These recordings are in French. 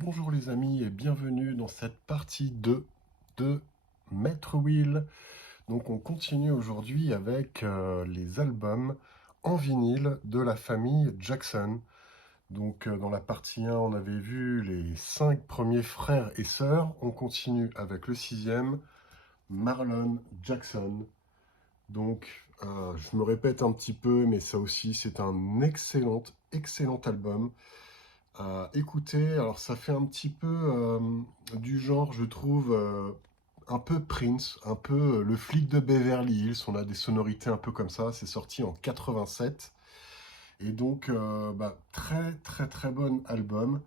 Bonjour les amis et bienvenue dans cette partie 2 de Maître Wheel. Donc on continue aujourd'hui avec les albums en vinyle de la famille Jackson. Donc dans la partie 1 on avait vu les 5 premiers frères et sœurs. On continue avec le sixième, Marlon Jackson. Donc je me répète un petit peu mais ça aussi c'est un excellent album à écouter. Alors ça fait un petit peu du genre, je trouve, un peu Prince, un peu le flic de Beverly Hills. On a des sonorités un peu comme ça. C'est sorti en 87. Et donc, très bon album.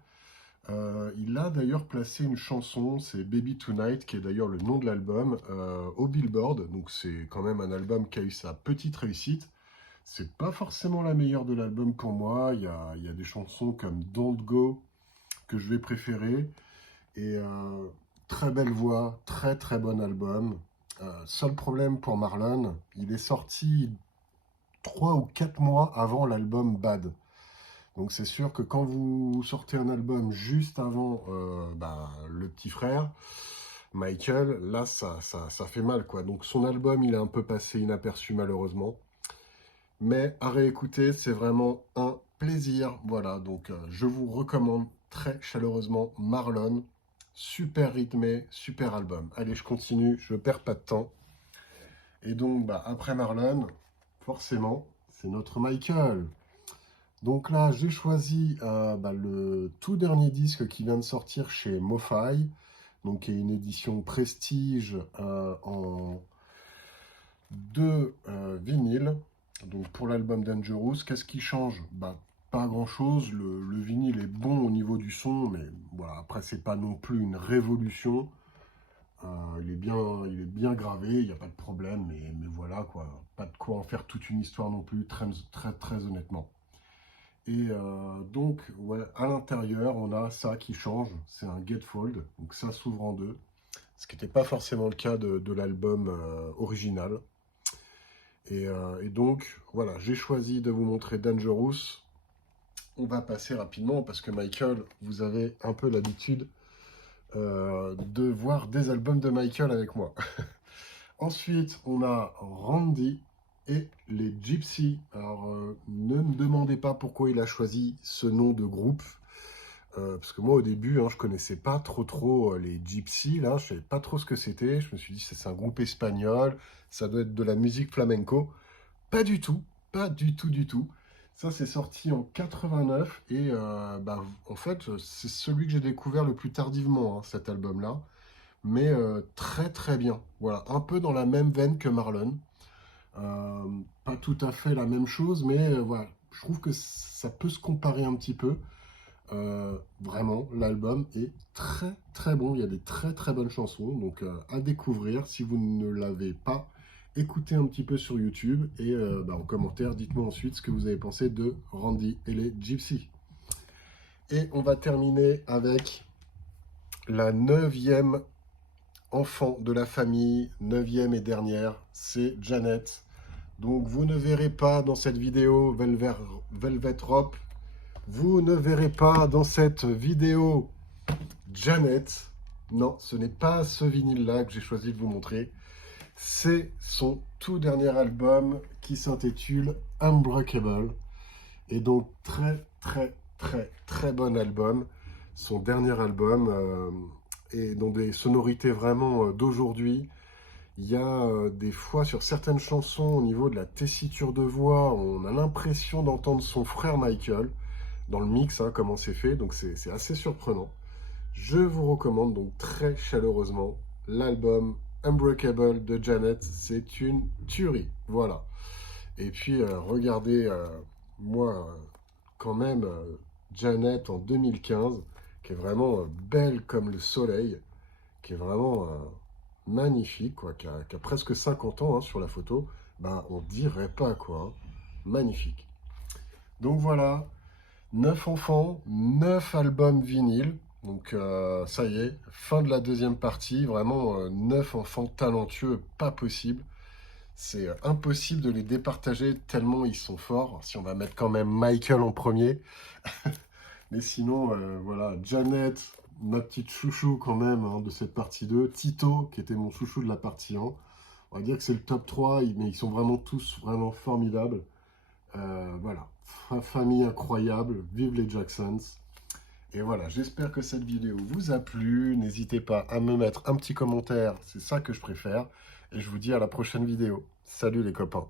Il a d'ailleurs placé une chanson, c'est Baby Tonight, qui est d'ailleurs le nom de l'album, au Billboard. Donc c'est quand même un album qui a eu sa petite réussite. C'est pas forcément la meilleure de l'album pour moi. Il y a des chansons comme Don't Go que je vais préférer. Et très belle voix, très bon album. Seul problème pour Marlon, il est sorti 3 ou 4 mois avant l'album Bad. Donc c'est sûr que quand vous sortez un album juste avant le petit frère, Michael, là ça fait mal quoi. Donc son album il est un peu passé inaperçu malheureusement. Mais à réécouter, c'est vraiment un plaisir. Voilà, donc je vous recommande très chaleureusement Marlon. Super rythmé, super album. Allez, je continue, je perds pas de temps. Et donc, après Marlon, forcément, c'est notre Michael. Donc là, j'ai choisi le tout dernier disque qui vient de sortir chez MoFi, donc qui est une édition prestige en deux vinyles. Donc pour l'album Dangerous, qu'est-ce qui change? Pas grand-chose. Le vinyle est bon au niveau du son, mais voilà, après c'est pas non plus une révolution. Il est bien gravé, il n'y a pas de problème, mais voilà quoi, pas de quoi en faire toute une histoire non plus, très honnêtement. Et donc, ouais, à l'intérieur, on a ça qui change, c'est un gatefold, donc ça s'ouvre en deux, ce qui n'était pas forcément le cas de l'album original. Et donc, voilà, j'ai choisi de vous montrer Dangerous. On va passer rapidement parce que Michael, vous avez un peu l'habitude de voir des albums de Michael avec moi. Ensuite, on a Randy et les Gypsy. Alors, ne me demandez pas pourquoi il a choisi ce nom de groupe. Parce que moi, au début, je connaissais pas trop les Gypsy. Là, je savais pas trop ce que c'était. Je me suis dit, c'est un groupe espagnol. Ça doit être de la musique flamenco. Pas du tout. Pas du tout. Ça, c'est sorti en 89. Et en fait, c'est celui que j'ai découvert le plus tardivement, cet album-là, mais très bien. Voilà, un peu dans la même veine que Marlon. Euh, Pas tout à fait la même chose, mais voilà, je trouve que ça peut se comparer un petit peu. Vraiment, l'album est très bon. Il y a des très bonnes chansons, donc à découvrir. Si vous ne l'avez pas, écoutez un petit peu sur YouTube et en commentaire, dites-moi ensuite ce que vous avez pensé de Randy et les Gypsy. Et on va terminer avec la neuvième enfant de la famille, neuvième et dernière, c'est Janet. Donc vous ne verrez pas dans cette vidéo Velvet Rope, vous ne verrez pas dans cette vidéo Janet. Non, ce n'est pas ce vinyle-là que j'ai choisi de vous montrer. C'est son tout dernier album qui s'intitule Unbreakable. Et donc très bon album. Son dernier album est dans des sonorités vraiment d'aujourd'hui. Il y a des fois sur certaines chansons au niveau de la tessiture de voix, on a l'impression d'entendre son frère Michael dans le mix, comment c'est fait, donc c'est assez surprenant. Je vous recommande donc très chaleureusement l'album Unbreakable de Janet, c'est une tuerie, voilà. Et puis regardez, moi quand même, Janet en 2015, qui est vraiment belle comme le soleil, qui est vraiment magnifique, quoi, qui a presque 50 ans sur la photo, on dirait pas, quoi, hein. Magnifique. Donc voilà, 9 enfants, 9 albums vinyles. Donc ça y est, fin de la deuxième partie. Vraiment 9 enfants talentueux, pas possible. C'est impossible de les départager tellement ils sont forts. Si on va mettre quand même Michael en premier. Mais sinon, voilà, Janet, ma petite chouchou quand même hein, de cette partie 2. Tito, qui était mon chouchou de la partie 1. On va dire que c'est le top 3, mais ils sont vraiment tous vraiment formidables. Voilà, famille incroyable, vive les Jacksons. Et voilà, j'espère que cette vidéo vous a plu. N'hésitez pas à me mettre un petit commentaire, c'est ça que je préfère. Et je vous dis à la prochaine vidéo. Salut les copains.